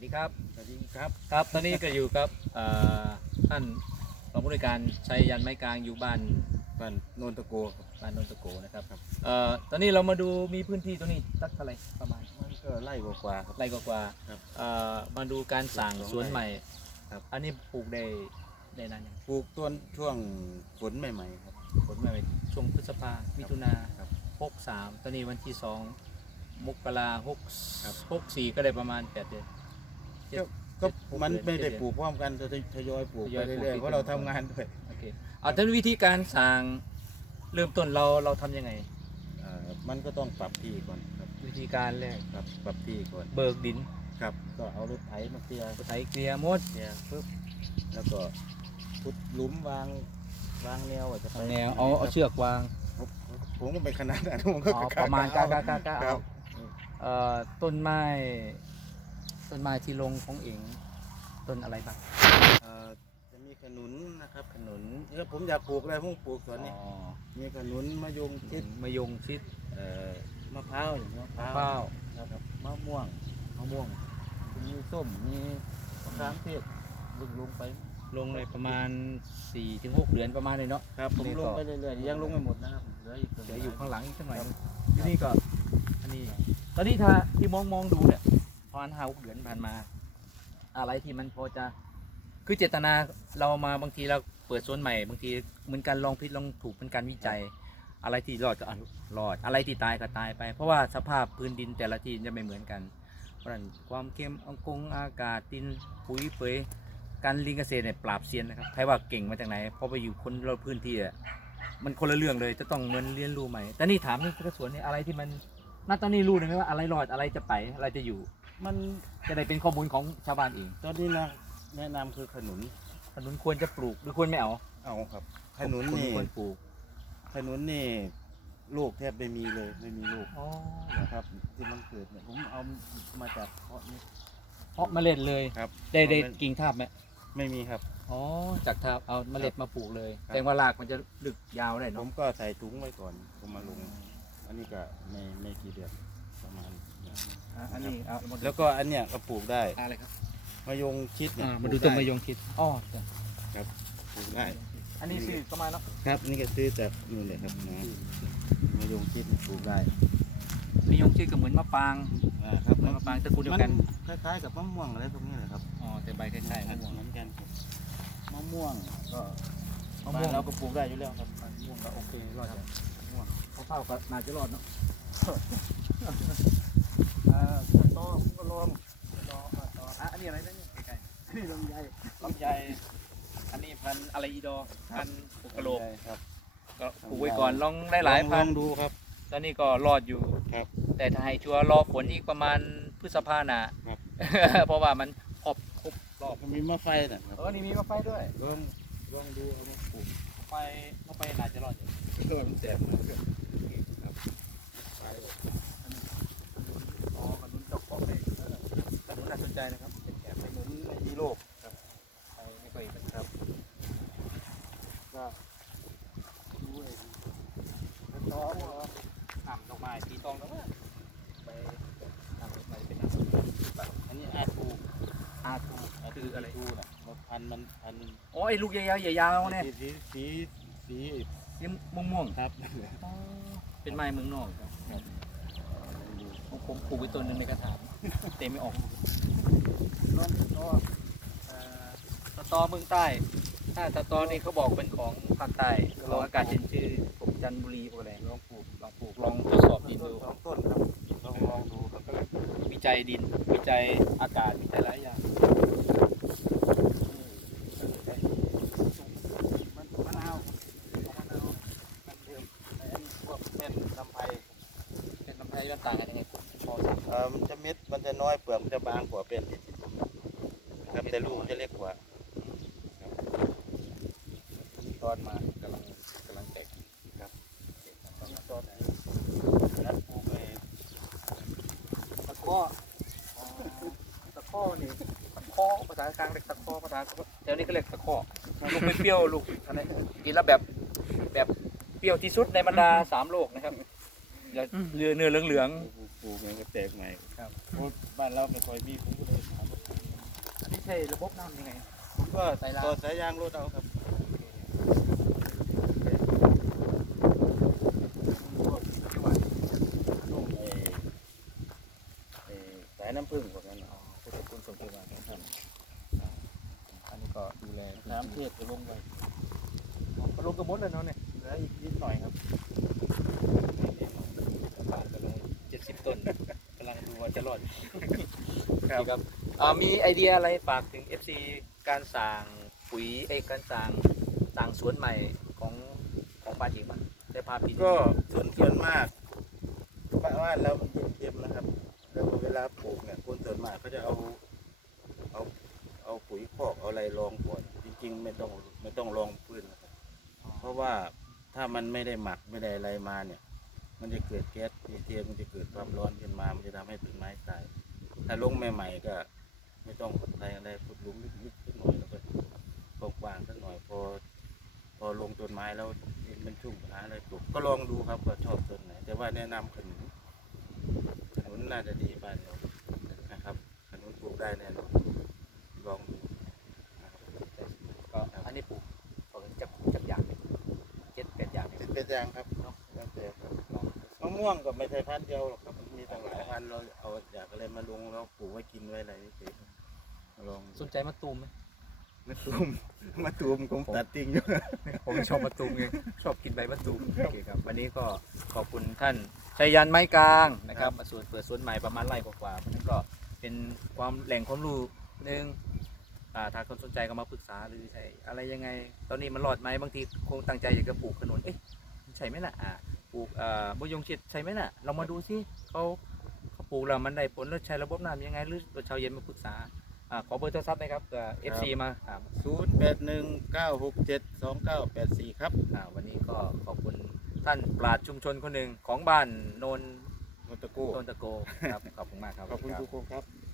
วัสดีครับ สวัสดีครับ ครับ ตอนนี้ก็อยู่กับเอ่อท่านรองผู้ในวยการชัยยันไม้กลางอยู่บ้านบ้านโนนตะโกครับบ้านนนตะโกนะครับ เอ่อตอนนี้เรามาดูมีพื้นที่ตรงนี้สักเท่าไหร่ประมาณมันก็ไล่กว่าๆครับ ไร่กว่าครับๆเอ่อมาดูการสั่งสองไร่สวนใหม่ครับ อันนี้ปลูกได้ได้นานยังปลูกต้นช่วงฝนใหม่ ๆ ครับ ผลใหม่ช่วงพฤษภามิถุนาครับหกสามตอนนี้วันที่สองมกราหกครับ หกสี่ก็ได้ประมาณแปดเดือน เจ็ด ก็เจ็หมันเดือไม่ได้เจ็เอนปลูกพร้อมกันจะทยอยปลูกทยไปอยปลูก เรื่อยที่ๆเพราะเราทำงานด้วยโอเคเอาท่านวิธีการสั่งเริ่มต้นเราเราทำยังไง เอ่อมันก็ต้องปรับที่ก่อนครับวิธีการแรกครับปรับที่ก่อนเบิกดินครับ ก็เอารถไถมาเคลียร์ไถเกลียหมดเคลียร์ปุ๊บแล้วก็ขุดหลุมวางวางแนวว่าจะไปแนวเอาเอาเชือกวางผมผมก็ไปขนาดนั้นผมก็อ๋อกประมาณกากากาคการัเอาบเอ่อต้นไม้ ต้นไม้ที่ลงของเองต้นอะไรบ้างเอ่อจะมีขนุนนะครับขนุนเออผมอยากปลูกอะไรผมปลูกสวนนี้อ๋อมีขนุนมะยงชิดมะยงชิดเอ่อมะพร้าวอย่างมะพร้าวข้าวนะครับมะม่วงมะม่วง มีส้มมีมะขามเทศลงลงไป ลงเลยประมาณ4-6ถึงเดือนประมาณเลยเนาะ ครับผมนี่ลก็งไปเรื่อยๆยังลงไม่หมดนะครับเหลืออีกเดี๋ยวอยู่ข้างหลังอีกสักหน่อยครับที่นี่ก็อันนี้ ตอนนี้ถ้าที่มองมองดูเนี่ยประ มาณห้าหกเดือนผ่านมา อะไรที่มันพอจะคือเจตนาเรามาบางทีเราเปิดโซนใหม่ บางทีเหมือนการลองผิดลองถูกเป็นการวิจัย อะไรที่รอดก็อะรอด อะไรที่ตายก็ตายไป เพราะว่าสภาพพื้นดินแต่ละที่จะไม่เหมือนกันเพราะฉะนั้นความเข้มองกงอากาศดินปุ๋ยเปยการลิงเกษตรเนี่ยปราบเซียนนะครับใครว่าเก่งมาจากไหนพอไปอยู่คนละพื้นที่อะมันคนละเรื่องเลยจะต้องเหมือนเรียนรู้ใหม่แต่นี่ถามนี่กระสวนนี่อะไรที่มันณตอนนี้รู้เลยไหมว่าอะไรรอดอะไรจะไปอะไรจะอยู่ มันจะได้เป็นข้อมูลของชาวบ้านเองตอนนี้นะแนะนำคือขนุนขนุนควรจะปลูกหรือควรไม่เอาเอาครับขนุนนี่ควรปลูกขนุนนี่ลูกแทบไม่มีเลยไม่มีลูกอ๋อนะครับ ที่มันเกิดเนี่ยผมเอามาจากเพาะนี่เพราะเมล็ดเลยครับได้ได้เอาเป็นกิ่งทาบไหมไม่มีครับ อ๋อ จากทาบเอาเมล็ดมาปลูกเลยครับแต่ว่ารากมันจะลึกยาวได้ผเนาะมก็ใส่ถุงไว้ก่อนผมมาลง อันนี้ก็ไม่ไม่กี่เดือนประมาณเนี่ย อะอันนี้เอาหมดแล้วก็อันเนี้ยก็ปลูกได้อะไรครับมะยงชิดเนี่ยอ่าปมาลูดูกต้นไมะยงชิดอ๋อจ้ะปลูกได้ อันนี้ซื้อประมาณเนาะครับนี่ก็ซื้อจากนู่นเลยครับนะมะยงชิดเนี่ยปลูกได้มะยงชิดก็เหมือนมะปรางอ่าครับเหมือนมะปรางตระกูลเดียวกันคล้ายๆกับมะม่วงอะไรพวกนี้แหละครับอ๋อแต่ใบคล้ายๆครัมะบม่วงเหมือนกันครับมะม่วงก็มะม่วงบ้านเราก็ปลูกได้อยู่แล้วครับมะม่วงก็โอเครอดจ้ะมะม่วงข้าวๆก็น่าจะรอดเนาะ อ่าต้นตอผมก็ลอง รอรออะอั นนี้อะไรนะนี่ไก่นี่ลำไยลำไยอันนี้พันธุ์อะไรอีดอพันธุ์ปุกกะโหลกลำไยครับก็ปลูกไว้ก่อนลองได้หลายลองพันลองธุ์ดูครับ ตอนนี้ก็รอดอยู่ครับ แต่ถ้าให้ชัวร์รอฝนอีกประมาณพฤษภาหนาครับเพราะว่ามันครบครบรอบมีมะไฟนะครับเออนี่มีมะไฟด้วยลองลองดูเอามาปลูกมะไฟมะไฟน่าจะรอดอยู่ก็มันแสบมากครับครับไปอ๋อขนุนเจ้าของเลยเออขนุนน่าสนใจนะครับ โรคครับไฟไม่ค่อยเป็นครับก็ดูเองแล้วตอเนี่ยน้ำดอกไม้สีทองแล้วว่าไปน้ำดอกไม้เป็นน้ำแบบอันนี้อาทูอาทูคืออะไรทูน่ะมันพันธุ์มันพันธุ์โอ้ยลูกยาวๆยาวๆเนี่ยสีสีสีสีสีม่วงครับๆอ๋อเป็นไม้เมืองนอกครับผมผมปลูกไว้ต้นหนึงในกระถางเต็มไม่ออกน้องน้อเอ่อส ตอเมืองใต้ถ้าสตอนี่เขาบอกเป็นของภาคใต้ของอากาศเย็นชื่อผมจันทบุรีอะไรลองปลูกลองปลูกลองทดสอบดินดูสองต้นครับลองลองดูครับวิจัยดินวิจัยอากาศวิจัยหลายอย่างมันมะนาวมะนาวมันเดิมไอ้อันนี้พวกเม็ดลำไผ่เป็นลำไส้มันต่างกันยังไงพอสิเอ่อมันจะเม็ดมันจะน้อยเปลือกมันจะบางกว่าเป็นครับแต่ลูกมันจะเล็กกว่า ตอนมากำลังกำลังแตก ต้นนัดปลูกเลย ตะข้ออ๋อตะข้อนี่ตะข้ อภาษากลางเรียกตะข้อภาษาแถวนี้ก็เรียกตะข้อลูกไม่เปรี้ยวลูกอะไรกินแล้วแบบแบบเปรี้ยวที่สุดในบรรดาสามโลกนะครับอย่าเนื้อเนื้อเหลืองๆปลูกปลูกมันก็แตกใหม่ครับโอ้บ้านเราไม่ค่อยมีผมก็เลยถามว่าปลูกช้ระบบน้ำยังไงผมก็สายรางต่อสายยางรถเอาครับนุ่มไอ้ไอ้สายน้ำผึ้งพวกนั้นอ๋อ พุทธคุณสมเด็จมาของท่านอันนี้ก็ดูแลน้ำเทศจะลงไปก็ลงกระมดเลยเนาะเนี่ยเหลืออีกนิดหน่อยครับผ่านไปเลยเจ็ดสิบต้นกำลังดูว่าจะรอดครับครับอ่ามีไอเดียอะไรฝากถึง FC การสั่งปุ๋ยไอยการสั่งสั่งสวนใหม่ของของบ้านเองบ้างได้พาปีนี้ก็ส่วนส่วนมากบ้านเรามันเย็นๆนะครับ แล้วเวลาปลูกเนี่ยคนส่วน มากเขาจะเอาเอาเอาปุ๋ยคอกเอาอะไรรองก่อนจริงๆ ไม่ต้องไม่ต้องรองพื้นนะครับเพราะว่าถ้ามันไม่ได้หมักไม่ได้อะไรมาเนี่ย มันจะเกิดแก๊สมีเทียนมันจะเกิดความร้อนขึ้นมา มันจะทำให้ต้นไม้ตายถ้าลงใหม่ๆก็ ไม่ต้องขุดอะไรอะไรขุดลุมลึกๆสักหน่อยแล้วก็กว้างๆสักหน่อยพอพอลงต้นไม้แล้วดินมันชุ่มหาอะไรปลูกก็ลองดูครับว่าชอบต้นไหน แต่ว่าแนะนำขนุนขนุนน่าจะดีบ้านเราะ ปลูกได้แน่นอนลองดูนะครับก็อันนี้ปลูกปลูกจับจับอย่างเนี่ยเจ็ดแปดอย่างเนี่ยเป็นเป็นยางครับเนาะแล้วแต่ครับมะม่วงก็ไม่ใช่พันธุ์เดียวหรอกครับมันมีตั้งหลายพันธุ์เราเอาอยากอะไรมาลงแล้วปลูกไว้กินไว้อะไรเฉยๆลองสนใจมะตูมไหมมาตูมมาตูมผมตัดติ้งอยู่ ผมชอบมะตูมไงชอบกินใบมะตูมโอเคครับวันนี้ก็ขอบคุณท่านชัยยันไม้กลางนะครับมาสวนเปิดสวนใหม่ประมาณไร่กว่าๆเพราะฉะนั้นก็ เป็นความแหล่งความรู้หนึ่งอ่าถ้าคนสนใจก็มาปรึกษาหรือใช่อะไรยังไง ตอนนี้มันรอดไหมบางทีคงตั้งใจอยากจะปลูกขนุนเอ๊ะมันใช่ไหมล่ะอ่าปลูกอ่าบุยงชิดใช่ไหมล่ะเรามาดูซิเขาเขาปลูกแล้วมันได้ผลแล้วใช้ระบบน้ำยังไงหรือตัวชาวเย็นมาปรึกษาอ่าขอเบอร์โทรศัพท์หนะครับเอฟซีมาอ่าศูนย์แปดหนึ่งเก้าหกเจ็ดสองเก้าแปดสี่ครับอ่าวันนี้ก็ขอบคุณท่านปราชญ์ชุมชนคนหนึ่งของบ้านโนนมอ ตะโก้โนนตะโกครับขอบคุณมากครับ ขอบคุณทุกคนครับครับ